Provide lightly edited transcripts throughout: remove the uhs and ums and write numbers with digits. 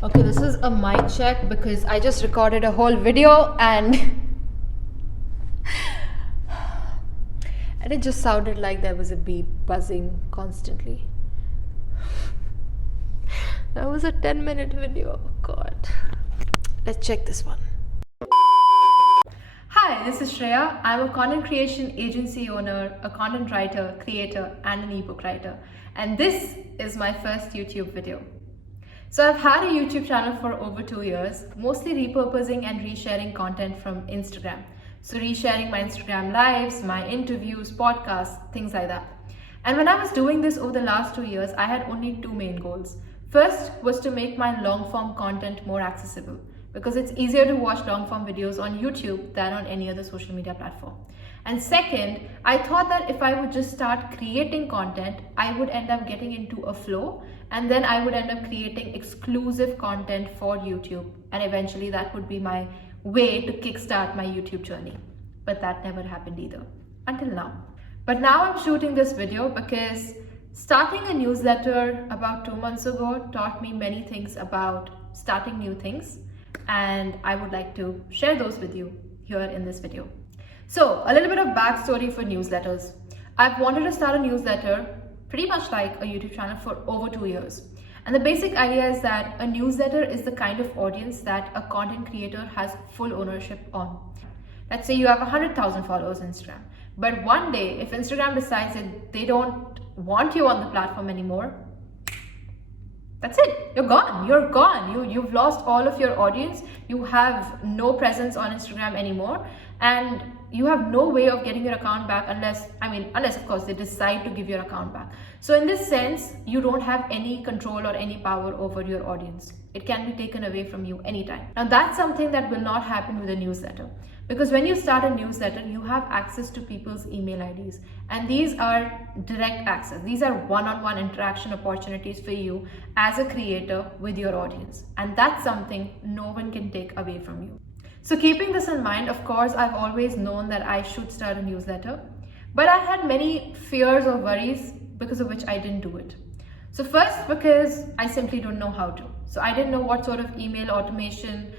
Okay, this is a mic check because I just recorded a whole video and and it just sounded like there was a bee buzzing constantly. That was a 10-minute video. Oh God. Let's check this one. Hi, this is Shreya. I'm a content creation agency owner, a content writer, creator, and an ebook writer. And this is my first YouTube video. So I've had a YouTube channel for over 2 years, mostly repurposing and resharing content from Instagram. So resharing my Instagram lives, my interviews, podcasts, things like that. And when I was doing this over the last 2 years, I had only two main goals. First was to make my long form content more accessible, because it's easier to watch long form videos on YouTube than on any other social media platform. And second, I thought that if I would just start creating content, I would end up getting into a flow, and then I would end up creating exclusive content for YouTube. And eventually that would be my way to kickstart my YouTube journey. But that never happened either, until now. But now I'm shooting this video because starting a newsletter about 2 months ago taught me many things about starting new things. And I would like to share those with you here in this video. So a little bit of backstory for newsletters. I've wanted to start a newsletter pretty much like a YouTube channel for over 2 years. And the basic idea is that a newsletter is the kind of audience that a content creator has full ownership on. Let's say you have 100,000 followers on Instagram, but one day if Instagram decides that they don't want you on the platform anymore, that's it. You're gone. You've lost all of your audience. You have no presence on Instagram anymore, and you have no way of getting your account back unless of course they decide to give your account back. So in this sense, you don't have any control or any power over your audience. It can be taken away from you anytime. Now that's something that will not happen with a newsletter, because when you start a newsletter, you have access to people's email IDs, and these are direct access. These are one-on-one interaction opportunities for you as a creator with your audience, and that's something no one can take away from you. So keeping this in mind, of course, I've always known that I should start a newsletter, but I had many fears or worries because of which I didn't do it. So first, because I simply don't know how to. So I didn't know what sort of email automation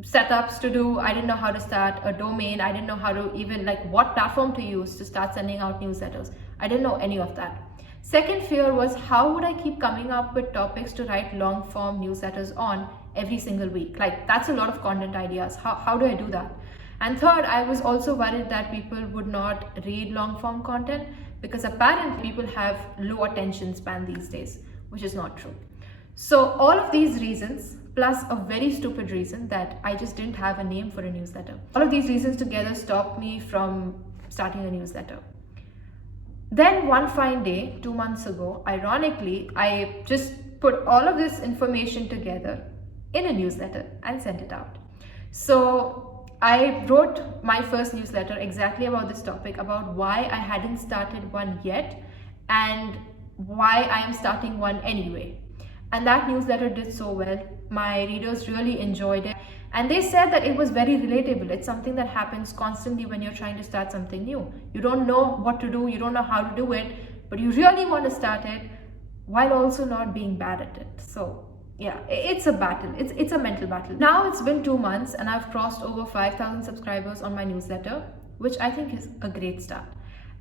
setups to do. I didn't know how to start a domain. I didn't know how to even what platform to use to start sending out newsletters. I didn't know any of that. Second fear was, how would I keep coming up with topics to write long form newsletters on every single week? That's a lot of content ideas. How do I do that? And third, I was also worried that people would not read long form content, because apparently people have low attention span these days, which is not true. So all of these reasons, plus a very stupid reason that I just didn't have a name for a newsletter, all of these reasons together stopped me from starting a newsletter. Then one fine day, 2 months ago, ironically, I just put all of this information together in a newsletter and sent it out. So I wrote my first newsletter exactly about this topic, about why I hadn't started one yet and why I am starting one anyway. And that newsletter did so well. My readers really enjoyed it. And they said that it was very relatable. It's something that happens constantly when you're trying to start something new. You don't know what to do, you don't know how to do it, but you really want to start it while also not being bad at it. So yeah, it's a battle. It's a mental battle. Now it's been 2 months and I've crossed over 5,000 subscribers on my newsletter, which I think is a great start.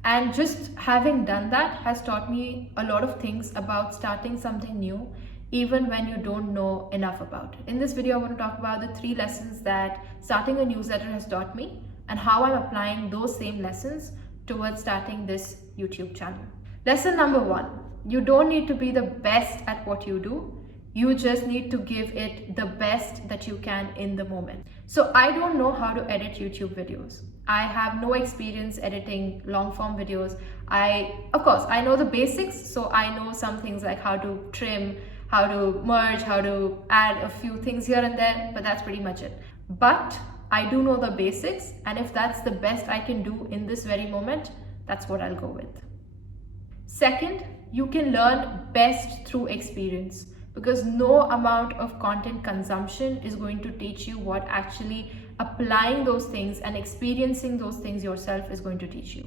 And just having done that has taught me a lot of things about starting something new, even when you don't know enough about it. In this video, I want to talk about the 3 lessons that starting a newsletter has taught me and how I'm applying those same lessons towards starting this YouTube channel. Lesson number 1, you don't need to be the best at what you do. You just need to give it the best that you can in the moment. So I don't know how to edit YouTube videos. I have no experience editing long form videos. Of course, I know the basics. So I know some things like how to trim, how to merge, how to add a few things here and there, but that's pretty much it. But I do know the basics, and if that's the best I can do in this very moment, that's what I'll go with. Second, you can learn best through experience, because no amount of content consumption is going to teach you what actually applying those things and experiencing those things yourself is going to teach you.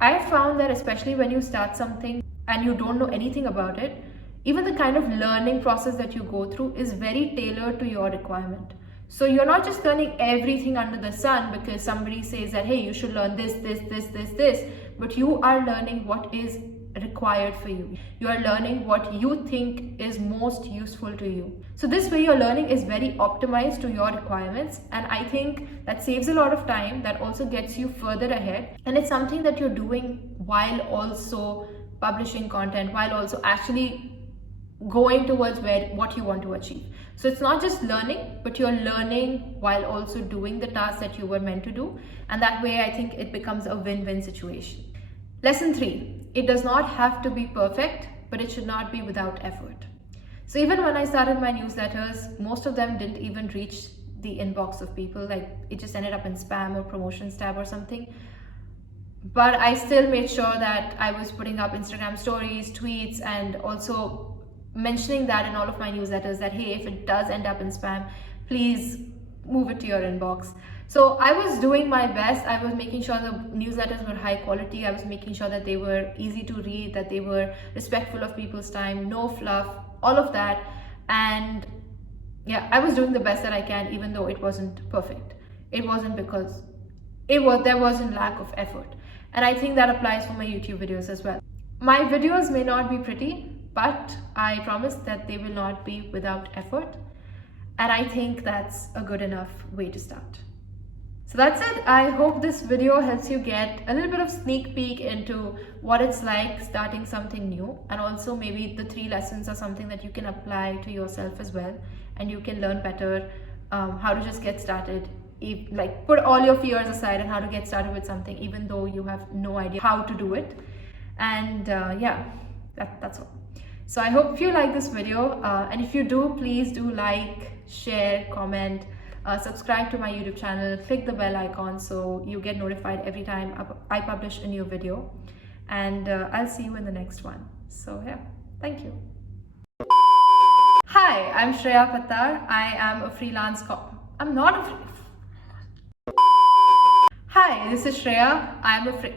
I found that especially when you start something and you don't know anything about it, even the kind of learning process that you go through is very tailored to your requirement. So you're not just learning everything under the sun because somebody says that, hey, you should learn this, but you are learning what is required for you. You are learning what you think is most useful to you. So this way your learning is very optimized to your requirements, and I think that saves a lot of time, that also gets you further ahead, and it's something that you're doing while also publishing content, while also actually going towards what you want to achieve. So it's not just learning, but you're learning while also doing the tasks that you were meant to do, and that way I think it becomes a win-win situation. Lesson 3, it does not have to be perfect, but it should not be without effort. So even when I started my newsletters, most of them didn't even reach the inbox of people, like it just ended up in spam or promotions tab or something. But I still made sure that I was putting up Instagram stories, tweets, and also mentioning that in all of my newsletters that, hey, if it does end up in spam, please move it to your inbox. So I was doing my best. I was making sure the newsletters were high quality. I was making sure that they were easy to read, that they were respectful of people's time, no fluff, all of that. And yeah, I was doing the best that I can, even though it wasn't perfect. It wasn't because there wasn't lack of effort. And I think that applies for my YouTube videos as well. My videos may not be pretty, but I promise that they will not be without effort. And I think that's a good enough way to start. So that's it. I hope this video helps you get a little bit of sneak peek into what it's like starting something new, and also maybe the 3 lessons are something that you can apply to yourself as well, and you can learn better how to just get started, like put all your fears aside and how to get started with something even though you have no idea how to do it. And yeah, that's all. So I hope you like this video, and if you do, please do like, share, comment, subscribe to my YouTube channel, click the bell icon so you get notified every time I publish a new video, and I'll see you in the next one. So yeah, thank you. Hi, I'm Shreya Pattar. I am a freelance I'm not a Hi, this is Shreya. I'm a